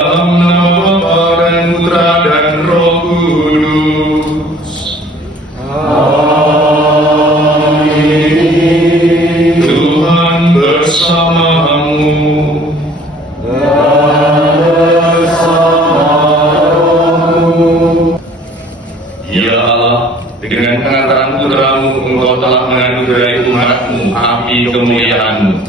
Dalam nama Bapa dan Putra dan Roh Kudus. Amin. Tuhan bersamamu. Ya Allah, dengan pengangkatan putramu, Engkau telah menganugerahi umatmu api kemuliaan-Mu.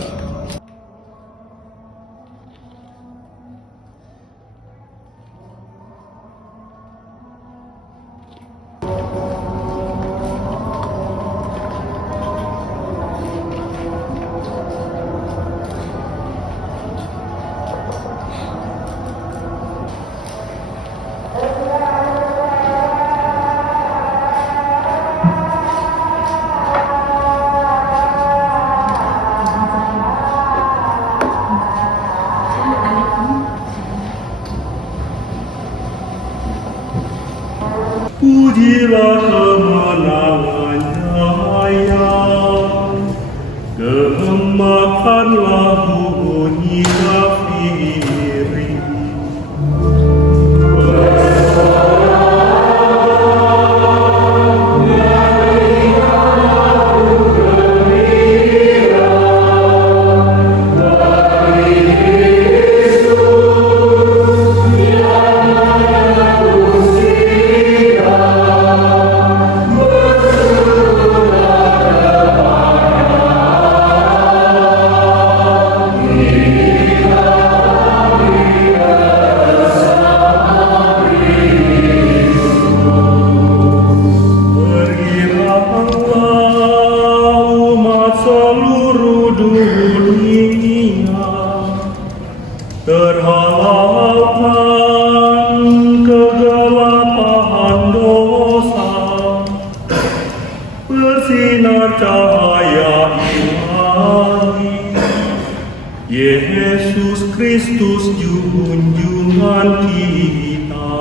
Pujilah kemenangannya ayah, kehemakanlah bunyi kafiri. Terhalangkan kegelapan dosa, bersinar cahaya ilahi, Yesus Kristus junjungan kita.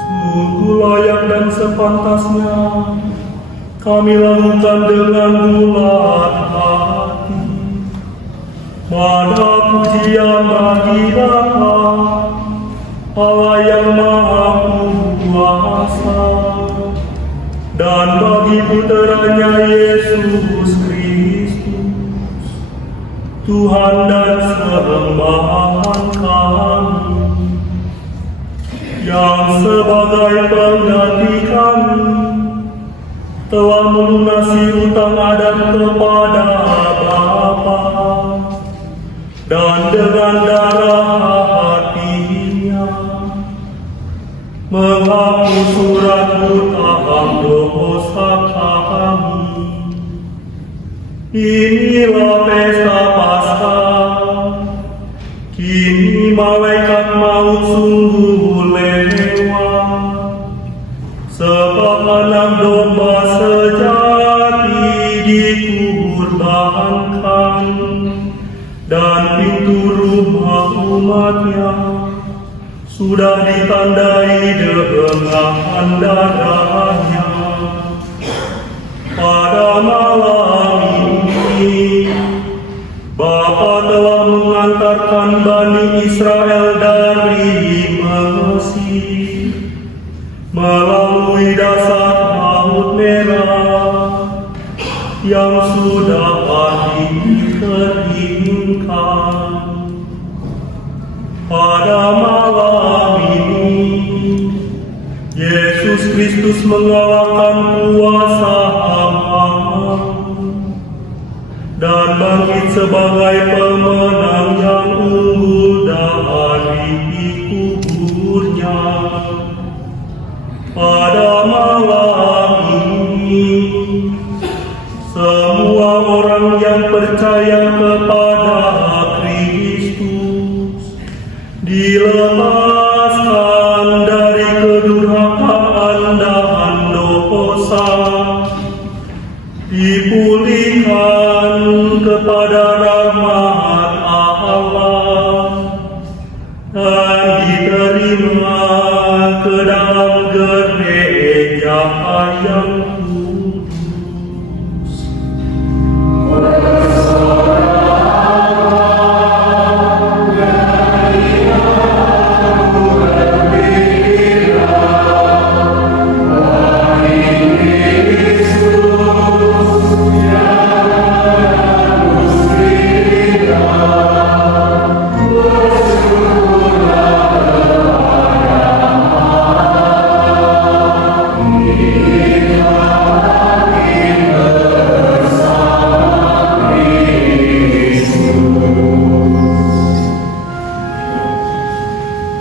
Sungguh layak dan sepantasnya kami lakukan dengan bulat hati pada pujian bagi Bapa, Allah yang Maha Kuasa, dan bagi Putranya Yesus Kristus, Tuhan dan sembahan kami, yang sebagai pengganti kami telah melunasi hutang adat kepada Bapa, dan dengan darah hatinya menghapus surat hutang dosa kami. Inilah pesta Paskah, kini malaikat maut sungguh lewat, sebab anak domba sejati dikurbankan, dan pintu rumah umatnya sudah ditandai dengan darahnya. Kristus mengalahkan kuasa maut dan bangkit sebagai pemenang yang unggul dari kuburnya. Pada malam ini, semua orang yang percaya kepada Kristus dilepaskan dari kedurhakaan dan dosa, dipulihkan kepada rahmat Allah, dan diterima ke dalam gereja yang kudus.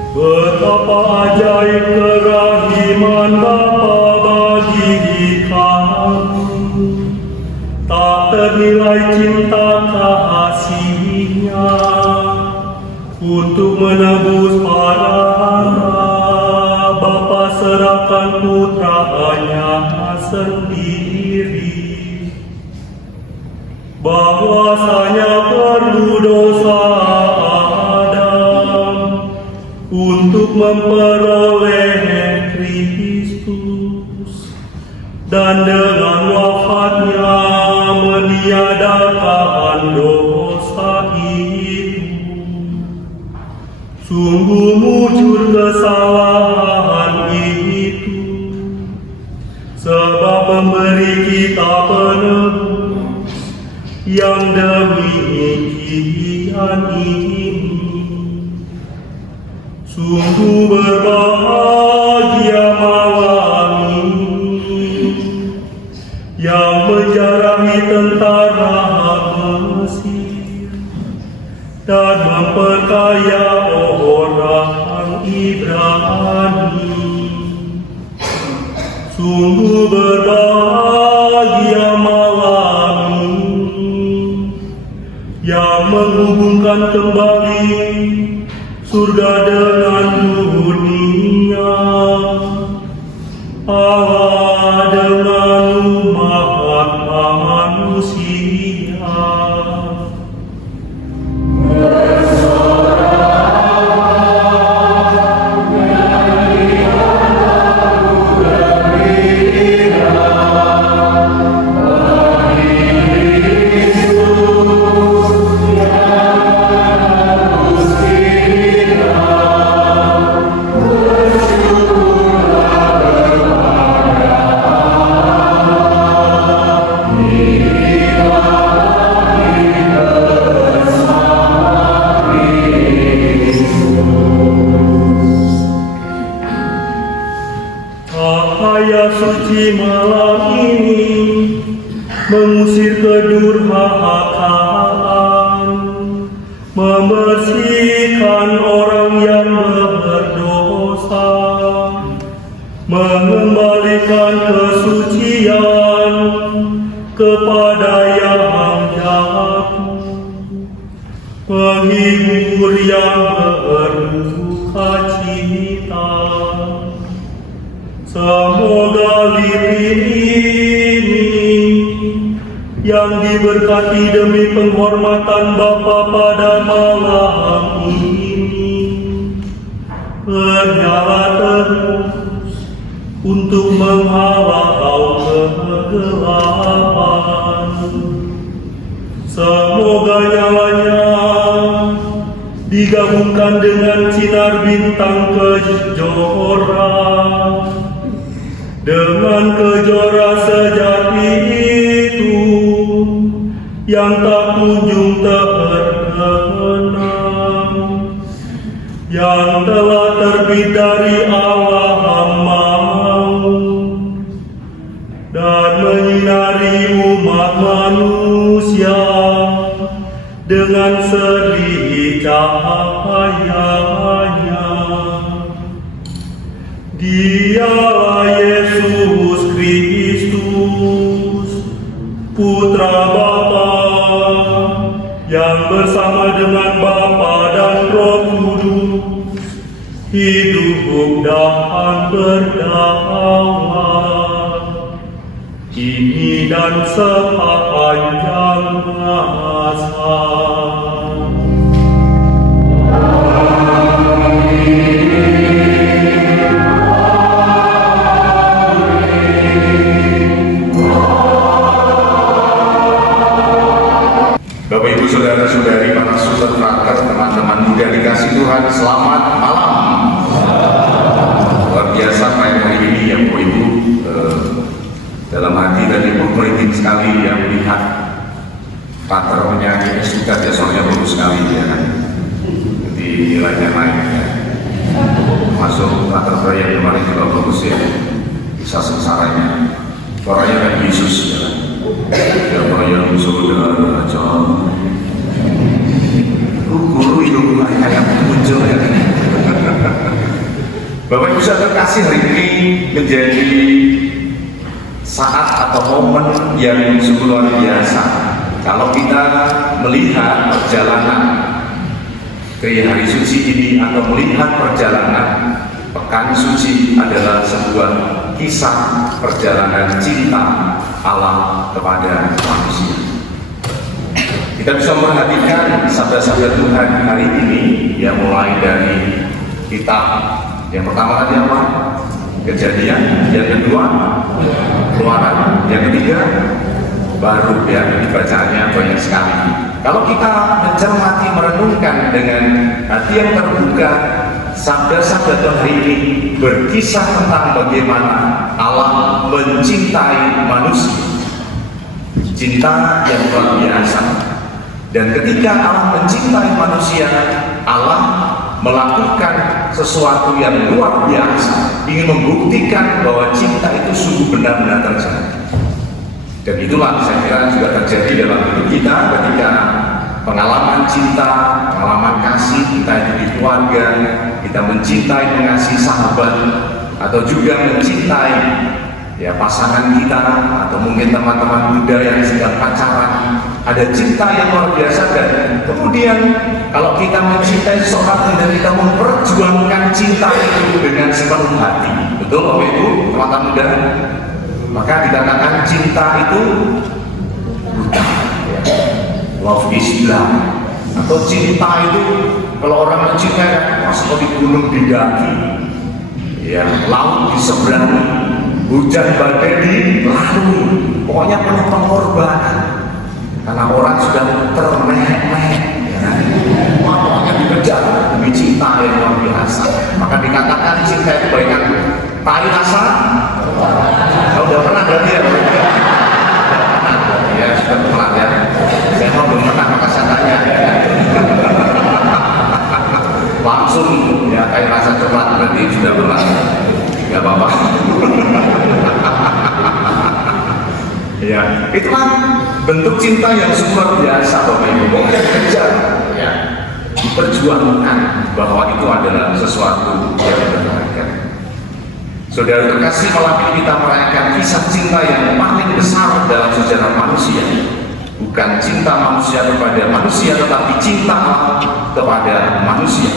Betapa ajaib kerahiman Bapa bagi kami, tak ternilai cinta kasih-Nya untuk menebus para hamba. Bapa serahkan putranya sendiri, bahwasanya perlu dosa untuk memperoleh Kristus, dan dengan wafatnya meniadakan dosa itu. Sungguh mujur kesalahan itu, sebab memberi kita penebus yang demikian ini. Sungguh berbahagia malam ini yang menjarahi tentara Mesir dan memperkaya orang Ibrani. Sungguh berbahagia malam ini yang menghubungkan kembali surga dengan dunia, Allah dengan umat manusia. Cahaya suci malam ini mengusir kedurhakaan, membersihkan orang yang berdosa, mengembalikan kesucian kepada yang jatuh, menghibur yang berduka cita. Semoga lilin ini yang diberkati demi penghormatan Bapa pada malam ini bernyala terus untuk menghalau kegelapan. Semoga nyalanya digabungkan dengan sinar bintang kejora, dengan kejora sejati itu yang tak kunjung terkenang, yang telah terbit dari Allah maut menyinari umat manusia dengan seri cahayanya. Dialah Yesus Kristus, Putra Bapa, yang bersama dengan Bapa dan Roh Kudus hidup dan berdaulat kini dan sepanjang masa. Bapak Ibu Saudara-saudari, para super frater, teman-teman muda dikasih Tuhan, selamat malam. Luar biasa main hari ini ya Bapak Ibu. Dalam hati dan ibu meriting sekali yang melihat frater menyanyi suka ya, soalnya bagus sekali ya kan. Jadi nilainya naik ya. Masuk frater yang kemarin juga bagus ya. Bisa sengsaranya. Suaranya kan Yesus ya kan. Siapa yang saudara jauh guru itu kayak muncul ya. Bapak Ibu Saudara kasih, hari ini menjadi saat atau momen yang sungguh luar biasa. Kalau kita melihat perjalanan ke hari suci ini atau melihat perjalanan pekan suci adalah sebuah kisah perjalanan cinta Allah kepada manusia. Kita bisa memperhatikan sabda-sabda Tuhan hari ini yang mulai dari kitab yang pertama tadi apa? Kejadian, yang kedua Keluaran, yang ketiga baru ya, bacaannya banyak sekali. Kalau kita mencermati merenungkan dengan hati yang terbuka, sabda-sabda Tuhan hari ini berkisah tentang bagaimana Allah mencintai manusia, cinta yang luar biasa. Dan ketika Allah mencintai manusia, Allah melakukan sesuatu yang luar biasa, ingin membuktikan bahwa cinta itu sungguh benar-benar terjadi. Dan itulah saya kira juga terjadi dalam hidup kita ketika pengalaman cinta, pengalaman kasih, kita itu di keluarga, kita mencintai, mengasihi sahabat, atau juga mencintai ya pasangan kita, atau mungkin teman-teman muda yang sedang pacaran. Ada cinta yang luar biasa, dan kemudian kalau kita mencintai seseorang dan kita memperjuangkan cinta itu dengan sepenuh hati, betul Bapak Ibu, teman-teman muda, maka dikatakan cinta itu buta, love is blind. Atau cinta itu kalau orang mencintai, masuk di gunung didaki, ya laut diseberangi, hujan badai dilalui, pokoknya penuh pengorbanan. Karena orang sudah termehek-mehek, ya. Pokoknya dikejar demi cinta yang luar biasa. Maka dikatakan cinta itu bagaikan tai rasa. Kalau udah pernah berarti ya? Ya sudah pernah ya. Saya mau belum pernah, maka saya tanya. Langsung ya tai rasa coklat berarti sudah pernah. Gak apa-apa. Ya, itulah bentuk cinta yang luar biasa Bapak Ibu. Pokoknya dikejar, ya, diperjuangkan bahwa itu adalah sesuatu yang berharga. Saudara terkasih, malam ini kita merayakan kisah cinta yang paling besar dalam sejarah manusia. Bukan cinta manusia kepada manusia, tetapi cinta kepada manusia.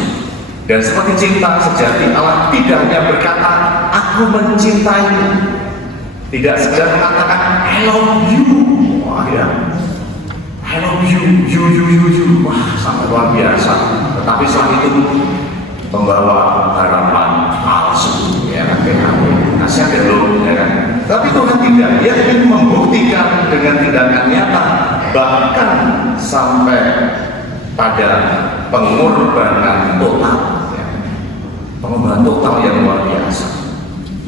Dan seperti cinta sejati, Allah tidak hanya berkata, aku mencintaimu. Tidak sekedar mengatakan I love you, wah ya, I love you, you, wah sangat luar biasa. Tetapi setelah itu membawa harapan palsu, ya kan, nasihat dulu, ya kan. Tapi Tuhan tidak, Dia ingin membuktikan dengan tindakan nyata, bahkan sampai pada pengorbanan total, ya. Pengorbanan total yang luar biasa.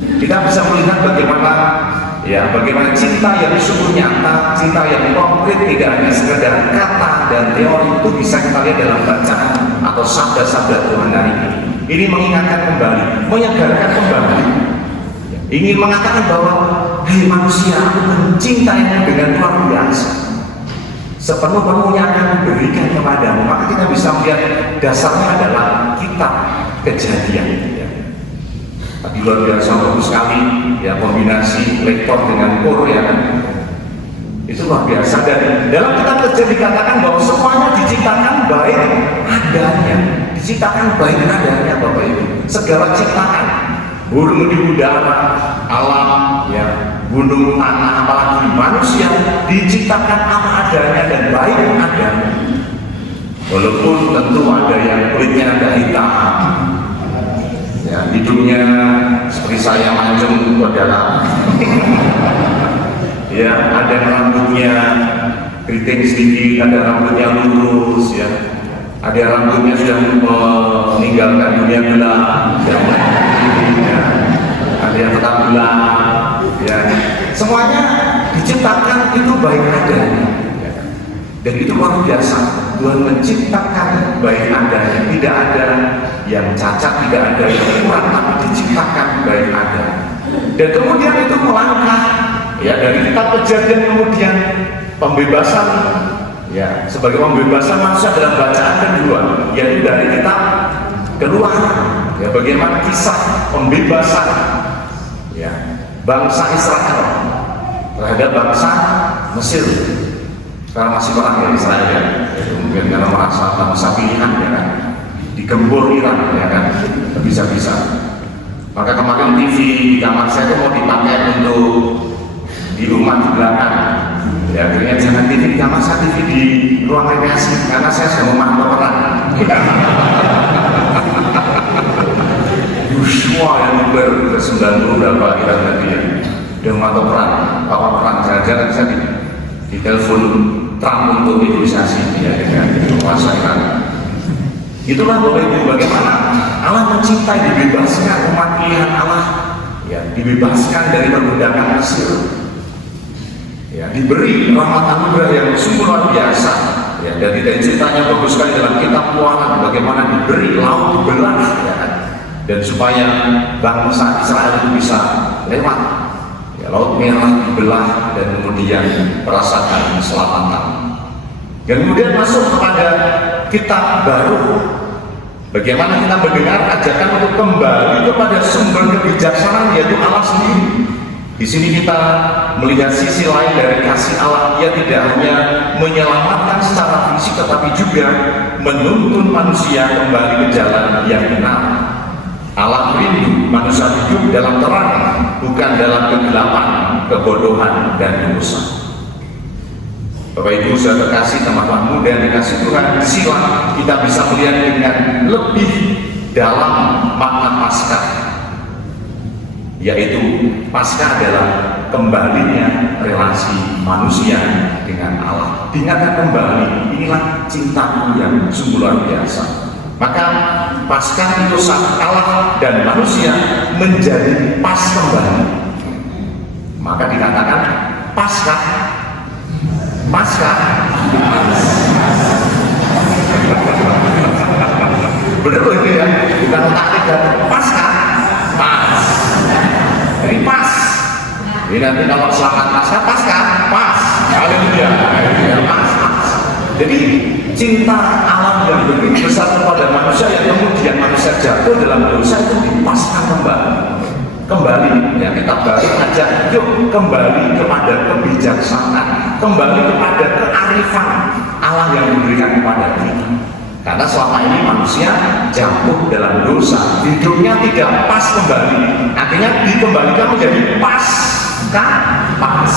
Kita bisa melihat bagaimana cinta yang sungguh nyata, cinta yang konkret, tidak hanya sekedar kata dan teori, itu bisa kita lihat dalam bacaan atau sabda-sabda Tuhan hari ini. Ini mengingatkan kembali, menyegarkan kembali, ingin mengatakan bahwa I hai manusia, aku mencintaimu dengan luar biasa. Sepenuh-penuhnya akan memberikan kepadamu. Maka kita bisa melihat dasarnya adalah kitab Kejadian. Ya. Tapi luar biasa bagus sekali ya, kombinasi lektor dengan kor ya kan. Itu luar biasa. Dan dalam kitab Kejadian dikatakan bahwa semuanya diciptakan baik adanya. Diciptakan baik adanya Bapak Ibu. Segala ciptaan, burung di udara, alam, ya, gunung, tanah, apalagi manusia diciptakan apa adanya dan baik adanya. Walaupun tentu ada yang kulitnya agak hitam, ya, hidungnya seperti saya mancung adalah, ya, ada rambutnya keriting sedikit, ada rambutnya lurus, ya, ada rambutnya sudah meninggalkan dunia gelap, ya, ada yang tetap gelap, ya, semuanya diciptakan itu baik adanya, ya. Dan itu luar biasa. Tuhan menciptakan baik adanya, tidak ada yang cacat, tidak ada yang kurang, tapi diciptakan baik adanya. Dan kemudian itu melangkah, ya, dari kitab Kejadian kemudian pembebasan, ya, sebagai pembebasan manusia dalam bacaan kedua, yaitu dari kitab Keluaran, ya, bagaimana kisah pembebasan, ya, bangsa Israel terhadap bangsa Mesir. Karena masih perang ya Israel, ya, mungkin karena merasa bangsa pilihan, ya kan, digembur Iran, ya kan, bisa-bisa. Maka kemarin TV di kamar saya itu mau dipakai untuk di rumah di belakang. Ya, akhirnya jangan TV di kamar saya, TV di ruang rekreasi, karena saya sedang memantau perang. Yusua yang ke 90 berapa kita tadi ya, dia memantau perang, apa perang, jangan-jangan saya di telepon Trump untuk negosiasi ya dengan penguasa Iran. Itulah Bapak Ibu bagaimana Allah mencintai, dibebaskan umat pilihan Allah, ya, dibebaskan dari perbudakan Mesir, ya, diberi rahmat anugerah yang sungguh luar biasa, ya, dan ceritanya bagus sekali dalam kitab Keluaran bagaimana diberi laut dibelah, ya, dan supaya bangsa Israel itu bisa lewat, ya, laut merah dibelah dan kemudian merasakan keselamatan. Dan kemudian masuk kepada kitab baru, bagaimana kita mendengar ajakan untuk kembali kepada sumber kebijaksanaan, yaitu Allah sendiri. Di sini kita melihat sisi lain dari kasih Allah. Ia tidak hanya menyelamatkan secara fisik, tetapi juga menuntun manusia kembali ke jalan yang benar. Allah rindu manusia hidup dalam terang, bukan dalam kegelapan, kebodohan, dan dosa. Bapak Ibu sudah terkasih, teman-teman muda yang dikasih Tuhan, silah kita bisa melihat dengan lebih dalam makna Paskah, yaitu Paskah adalah kembalinya relasi manusia dengan Allah. Diingatkan kembali, inilah cintaku yang sungguh luar biasa. Maka Paskah itu saat Allah dan manusia menjadi pas kembali. Maka dikatakan Paskah, Paskah, benar itu ya, bukan taktik dan Paskah, pas. Jadi pas. Ini nanti kalau selamat Paskah, Paskah, pas. Haleluya, pas. Jadi cinta alam yang begitu besar kepada manusia yang kemudian manusia jatuh dalam dosa itu dipaskan kembali, ya, kita baru aja, yuk kembali kepada kebijaksanaan, kembali kepada kearifan Allah yang diberikan kepada kita. Karena selama ini manusia jatuh dalam dosa, hidupnya tidak pas kembali, akhirnya dikembalikan menjadi pas, kan? Pas.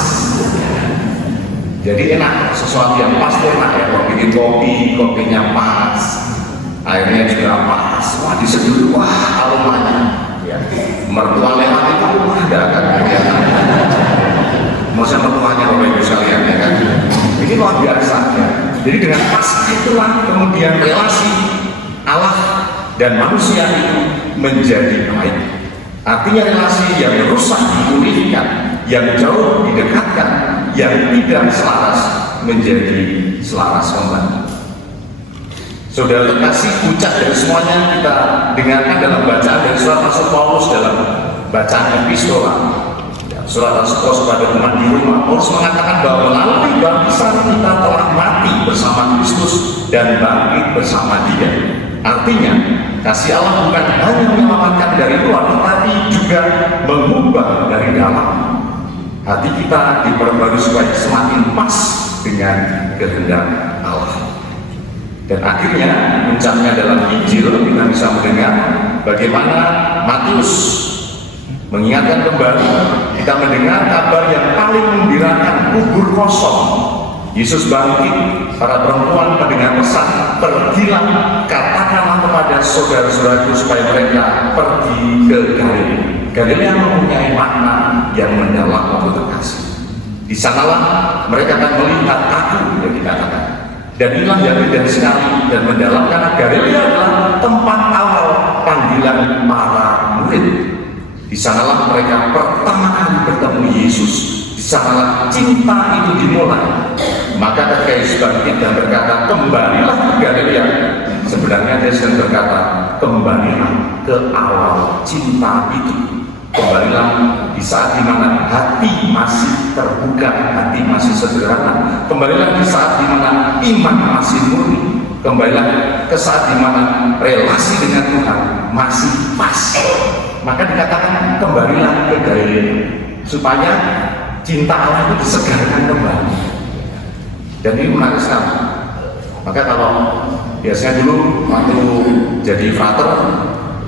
Jadi enak, sesuatu yang pas itu enak ya. Kalau bikin kopi, kopinya pas, airnya juga pas, wah diseduh, wah aromanya. Ya, mertua lewat itu ada kan? Ya. Masa mertuanya Bapak Ibu sekalian, ya kan? Ini luar biasa. Ya. Jadi dengan Paskah itulah kemudian relasi Allah dan manusia itu menjadi baik. Artinya relasi yang rusak dipulihkan, yang jauh didekatkan, yang tidak selaras menjadi selaras kembali. Saudara terkasih, puncak dari semuanya kita dengarkan dalam bacaan dari surat Rasul Paulus dalam bacaan epistola. surat As-Sukos pada umat di Roma, Paulus mengatakan bahwa melalui baptisan kita telah mati bersama Kristus dan bangkit bersama Dia. Artinya, kasih Allah bukan hanya menyelamatkan dari luar, tetapi juga mengubah dari dalam. Hati kita diperbarui supaya semakin pas dengan kehendak Allah. Dan akhirnya puncaknya dalam Injil kita bisa mendengar bagaimana Matius mengingatkan kembali, kita mendengar kabar yang paling menggembirakan, kubur kosong. Yesus bangkit, para perempuan mendengar pesan, pergilah, katakanlah kepada saudara-saudaraku supaya mereka pergi ke Galilea. Galilea mempunyai makna yang mendalam untuk terkasih. Di sanalah mereka akan melihat aku, yang dikatakan. Dan inilah yang indah sekali dan mendalam, karena Galilea adalah tempat awal panggilan para murid. Di sanalah mereka pertama kali bertemu Yesus. Di sanalah cinta itu dimulai. Maka ketika Yesus bangkit dan berkata, kembalilah ke Galilea, sebenarnya dia sedang berkata, kembalilah ke awal cinta itu. Kembalilah di saat dimana hati masih terbuka, hati masih sederhana. Kembalilah di saat dimana iman masih murni. Kembalilah ke saat dimana relasi dengan Tuhan masih pas. Maka dikatakan kembalilah ke Galilea, supaya cinta Allah itu disegarkan kembali. Dan ini menarik sekali. Maka kalau biasanya dulu waktu jadi frater,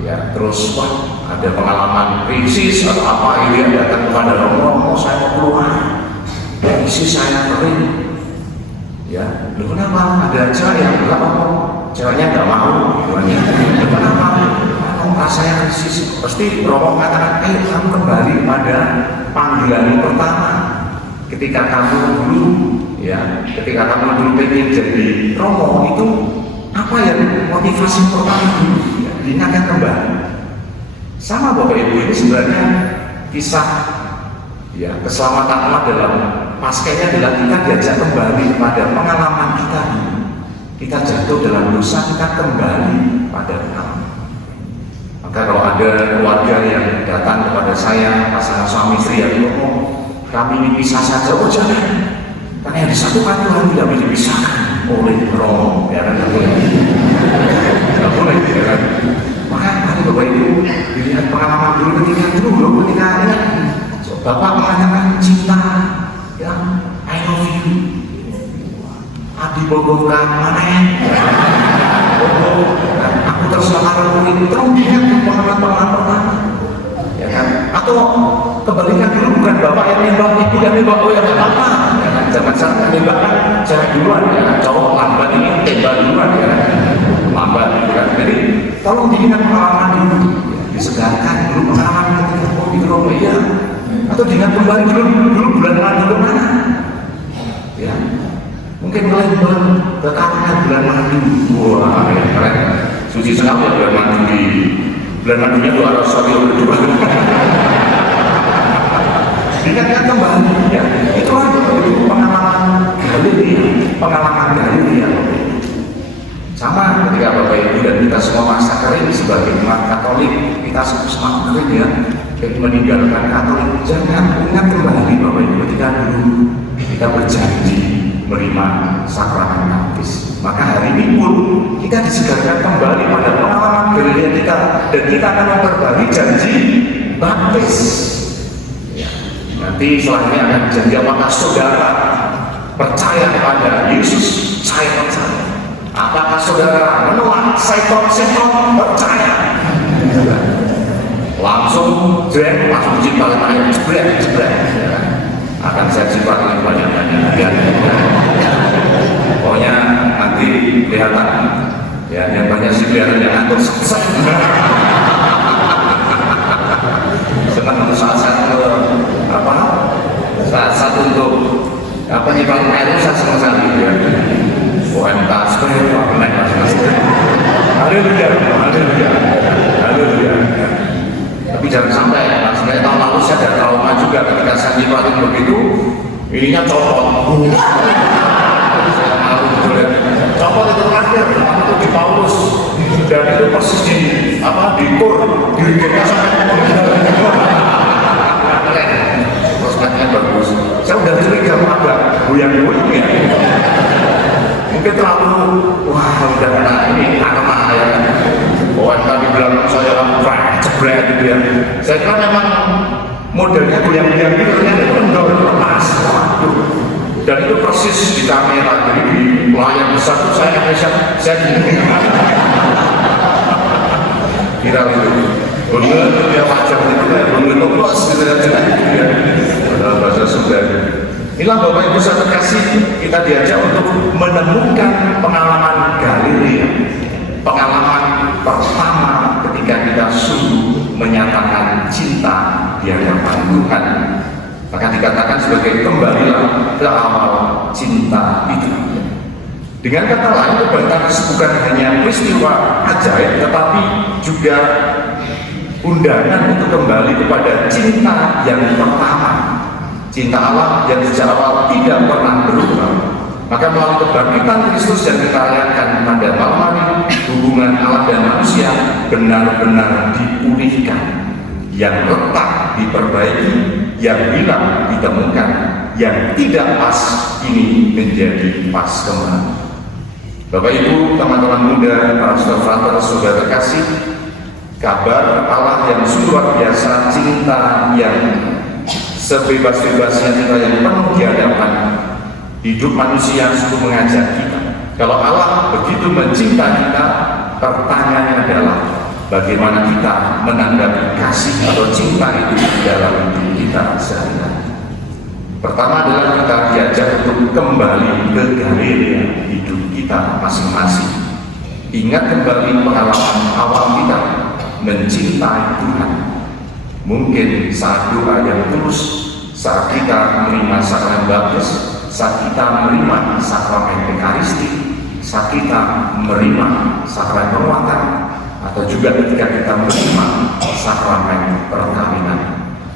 ya terus wah, ada pengalaman krisis atau apa, ini datang kepada Romo, saya mau keluar, krisis saya kering, ya, lu kenapa? Ada cewek yang bilang, ceweknya nggak mau, lu kenapa? Rasanya krisis. Pasti Romo mengatakan, kamu kembali pada panggilan pertama, ketika kamu dulu, ya, ketika kamu dulu pengen jadi Romo, itu apa yang motivasi pertama dulu, ya, diingatkan kembali. Sama Bapak Ibu, ini sebenarnya kisah, ya, keselamatan Allah dalam paskanya adalah kita diajak kembali pada pengalaman kita dulu. Kita jatuh dalam dosa, kita kembali pada Allah. Maka kalau ada keluarga yang datang kepada saya, pasangan suami istri yang kami ini pisah saja, oh jangan, karena yang disatukan Tuhan tidak bisa dipisahkan oleh Romo, ya kan, tidak boleh, ya kan. Maka tadi Bapak Ibu dilihat pengalaman dulu ketika Bapak mengatakan cinta, ya, I love you, Adi Bogorkan mana ya, aku terus melakukan itu, terus lihat pengalaman pertama, ya kan? Atau kebalikan dulu, bukan Bapak yang nembak, Ibu yang nembak, oh ya apa? Ya kan? Jangan sampai menembakkan cewek duluan, ya kan? Cowok lambat ini tembak duluan, ya kan? Lambat, ya kan? Jadi tolong diingat pengalaman dulu, ya, disegarkan dulu pengalaman ketika di Romo, ya, atau diingat kembali dulu bulan madu kemana, ya, mungkin mulai berkata bulan madu, wah keren, suci sekali bulan madu di bulan madunya tuh harus sorry berdua, diingatkan kembali, ya, itulah pengalaman Galilea. Sama ketika Bapak Ibu dan kita semua masa kering sebagai umat Katolik, kita semua kering, ya, meninggalkan Katolik. Jangan ingat kembali Bapak Ibu ketika dulu kita berjanji menerima sakramen baptis. Maka hari ini pun kita disegarkan kembali pada pengalaman Galilea kita, dan kita akan memperbarui janji baptis. Ya, nanti selanjutnya akan janji apakah saudara percaya kepada Yesus? Saya percaya. Apakah saudara menolak seton percaya? Langsung diciptakan ayat jebret, ya. Akan saya ciptakan banyak-banyak, ya. Pokoknya nanti kelihatan, ya, yang banyak sih kelihatan yang atur sukses. Senang saat untuk nyiptakan ayat itu saya senang sekali, ya. OMK sekali, naik masing-masing. Haleluya. Tapi jangan sampai, sebenarnya tahun lalu saya ada trauma juga ketika saya nyipratin begitu, ininya copot. Saya malu betul, ya. Copot itu terakhir, itu di Paulus, dan itu persis di kur, dirinya sampai goyang-goyang ya. Mungkin terlalu, wah udah kena ini karma ya kan. OMK bilang saya jebret gitu ya. Saya kira memang modelnya goyang-goyang gitu ternyata kendor lepas. Dan itu persis di kamera, jadi di layar besar itu saya gini. Viral itu. Bener ya wajar itu ya, bener lepas gitu ya. Bahasa Sunda. Inilah Bapak Ibu saya terkasih, kita diajak untuk menemukan pengalaman Galilea, pengalaman pertama ketika kita sungguh menyatakan cinta di hadapan Tuhan. Maka dikatakan sebagai kembalilah ke awal cinta itu. Dengan kata lain, kebaikan bukan hanya peristiwa ajaib, tetapi juga undangan untuk kembali kepada cinta yang pertama, cinta Allah yang sejak awal tidak pernah berubah. Maka melalui kebangkitan Kristus yang kita rayakan pada malam hari, hubungan Allah dan manusia benar-benar dipulihkan. Yang retak diperbaiki, yang hilang ditemukan, yang tidak pas ini menjadi pas kembali. Bapak Ibu, teman-teman muda, para saudara terkasih, kabar Allah yang sungguh luar biasa, cinta yang sebebas-bebasnya, cinta yang penuh di hadapan hidup manusia sungguh mengajak kita. Kalau Allah begitu mencinta kita, pertanyaannya adalah bagaimana kita menanggapi kasih atau cinta itu dalam hidup kita sehari-hari. Pertama adalah kita diajak untuk kembali ke Galilea hidup kita masing-masing. Ingat kembali pengalaman awal kita mencintai Tuhan. Mungkin saat doa yang tulus, saat kita menerima sakramen baptis, saat kita menerima sakramen Ekaristi, saat kita menerima sakramen penguatan, atau juga ketika kita menerima sakramen perkawinan,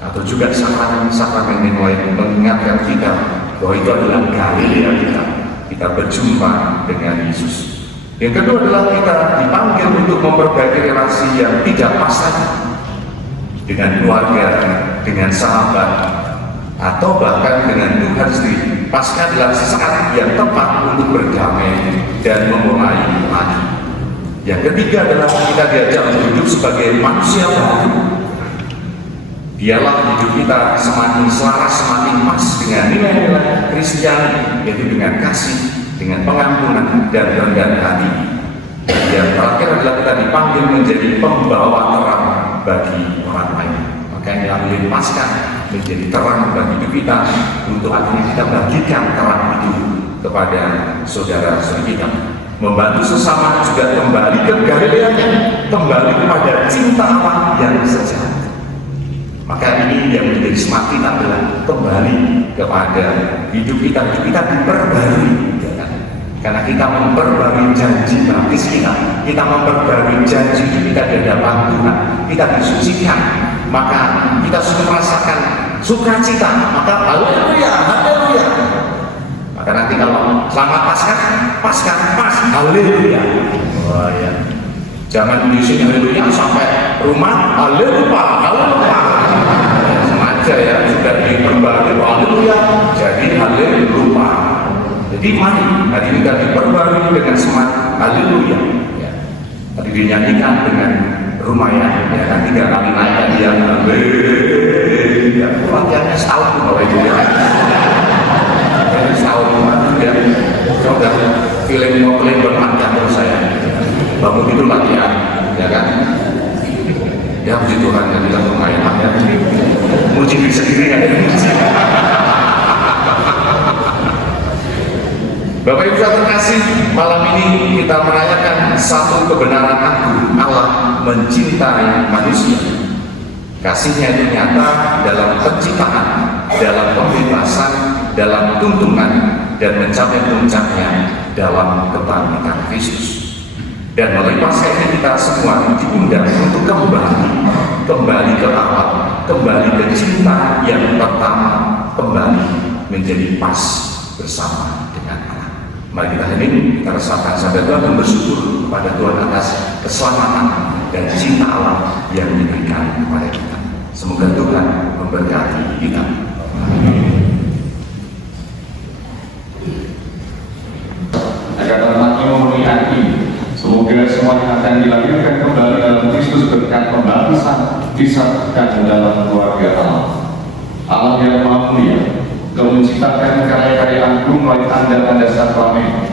atau juga sakramen yang lain mengingatkan kita bahwa itu adalah Galilea kita berjumpa dengan Yesus. Yang kedua adalah kita dipanggil untuk memperbaiki relasi yang tidak pas dengan keluarga, dengan sahabat, atau bahkan dengan Tuhan sendiri. Pasca adalah saat yang tepat untuk berdamai dan memulai lagi. Yang ketiga adalah kita diajak untuk hidup sebagai manusia baru. Biarlah hidup kita semakin selaras, semakin pas dengan nilai-nilai Kristiani, yaitu dengan kasih, dengan pengampunan dan rendah hati. Yang terakhir adalah kita dipanggil menjadi pembawa terang bagi orang lain. Maka inilah bulan Paskah menjadi terang bagi hidup kita, untuk akhirnya kita bagikan terang itu kepada saudara-saudara kita. Membantu sesama juga kembali ke Galileanya, kembali kepada cinta Allah yang sejati. Maka ini yang menjadi semangat kita adalah kembali kepada hidup kita diperbarui, karena kita memperbarui janji baptis kita memperbarui janji kita di hadapan Tuhan, kita disucikan, maka kita sudah merasakan sukacita, maka haleluya, haleluya. Maka nanti kalau selamat Paskah, haleluya. Oh ya. Jangan di sini haleluya sampai rumah haleluya, haleluya. Sengaja ya, sudah diperbarui haleluya, jadi haleluya. Jadi mari hari ini kita diperbarui dengan semangat haleluya. Ya. Tadi dinyanyikan dengan Rumayan, ya kan 3 kali naik dia haleluya. Latihannya setahun kalau itu ya. Setahun ya, coba feeling mau kalian bermanfaat menurut saya. Bangun itu latihan, ya kan? Ya puji Tuhan yang bilang lumayan ya. Muji diri sendiri kan? Bapak Ibu terkasih, malam ini kita merayakan satu kebenaran agung, Allah mencintai manusia. Kasihnya itu nyata dalam penciptaan, dalam pembebasan, dalam tuntunan, dan mencapai puncaknya dalam kebangkitan Kristus. Dan melalui Paskah ini kita semua diundang untuk kembali ke awal, kembali ke cinta yang pertama, kembali menjadi pas bersama dengan Allah. Mari kita hening, kita rasakan sampai Tuhan dan bersyukur kepada Tuhan atas keselamatan dan cinta Allah yang diberikan kepada kita. Semoga Tuhan memberkati kita. Amin. disatukan dalam keluarga Allah. Allah yang Maha Mulia, Engkau menciptakan karya-karya agung melalui tanda-tanda sakramen.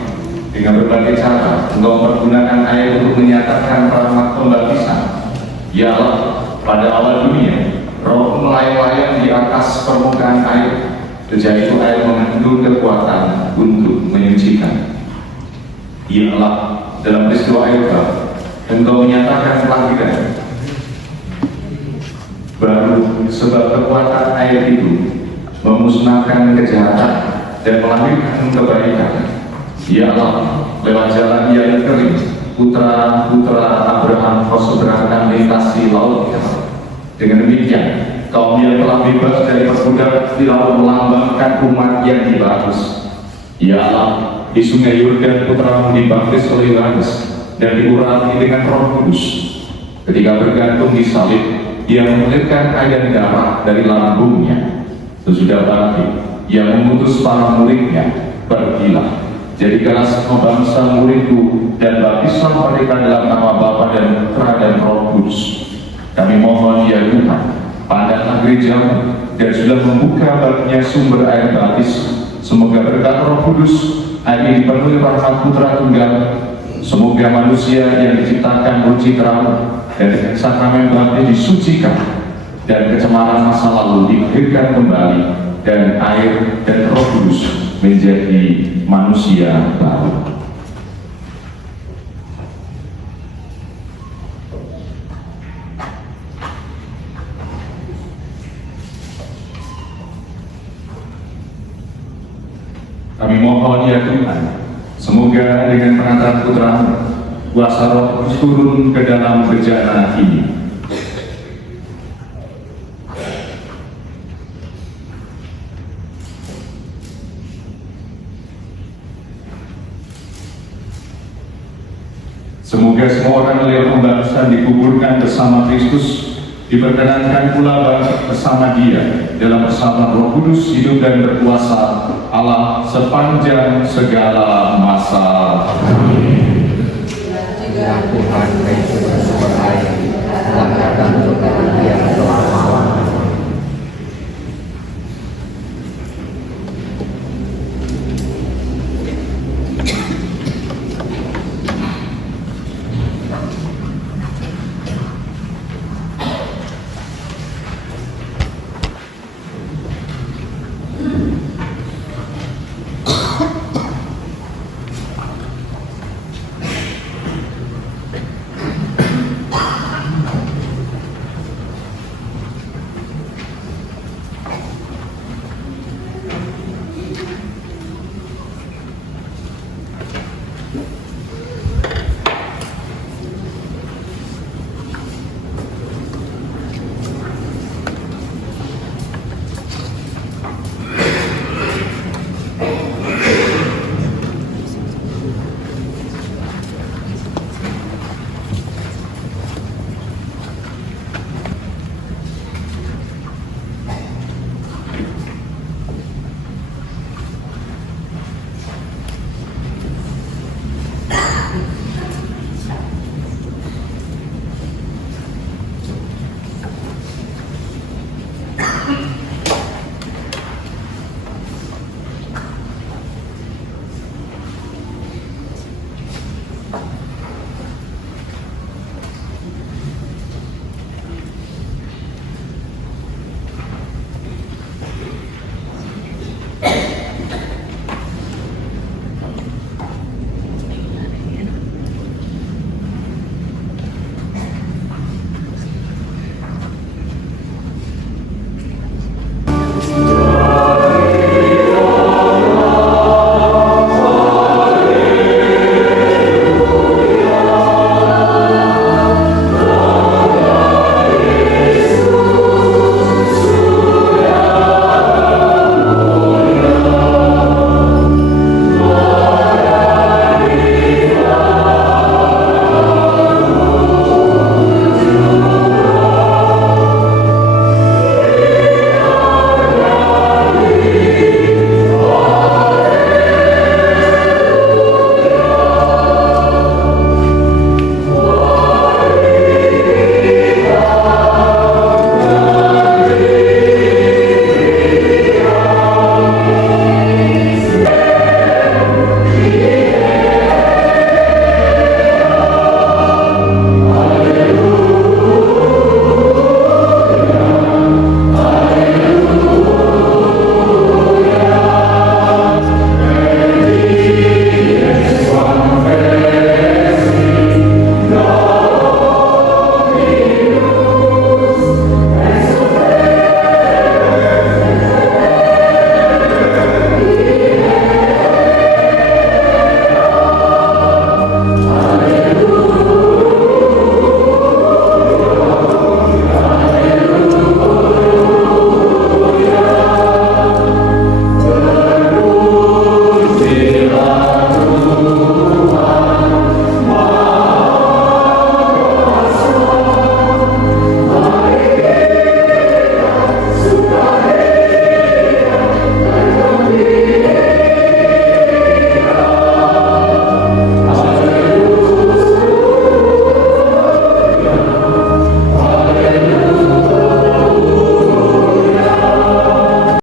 Dengan berbagai cara, Engkau menggunakan air untuk menyatakan rahmat pembaptisan. Ya Allah, pada awal dunia, Roh melayang-layang di atas permukaan air. Sejak itu air mengandung kekuatan untuk menyucikan. Ya Allah, dalam peristiwa air bah, Engkau menyatakan kelahiran. Baru sebab kekuatan air itu memusnahkan kejahatan dan melahirkan kebaikan. Ya Allah, lewat jalan yang kering, putra-putra Abraham Kau seberangkan melintasi laut. Dengan demikian, kaum yang telah bebas dari perbudak tidak melambangkan umat yang dibaptis. Ya Allah, di sungai Yordan putramu dibaptis oleh Yohanes dan diurapi dengan Roh Kudus. Ketika bergantung di salib, dia mengalirkan air darah dari lambungnya. Sesudah bangkit, ia mengutus para muridnya, pergilah, jadikanlah semua bangsa muridku dan baptislah mereka dalam nama Bapa dan Putra dan Roh Kudus. Kami mohon ya Tuhan, pandanglah gerejamu dan sudah membuka baginya sumber air baptis. Semoga berkat Roh Kudus air ini dipenuhi rahmat Putra Tunggal. Semoga manusia yang diciptakan bercitramu dan dengan sakramen baptis disucikan dan kecemaran masa lalu dilahirkan kembali dan air dan Roh Kudus menjadi manusia baru. Kami mohon ya Tuhan, semoga dengan pengantaran Putra-Mu, kuasa Roh Kudus turun ke dalam bejana ini. Semoga semua orang lewat pembaptisan dikuburkan bersama Kristus, diperkenankan pula bangkit bersama Dia dalam persatuan Roh Kudus, hidup dan berkuasa Allah sepanjang segala masa. Amin. Ya Tuhan, Kristus sumber air, telah datang untuk Dia selama-lamanya.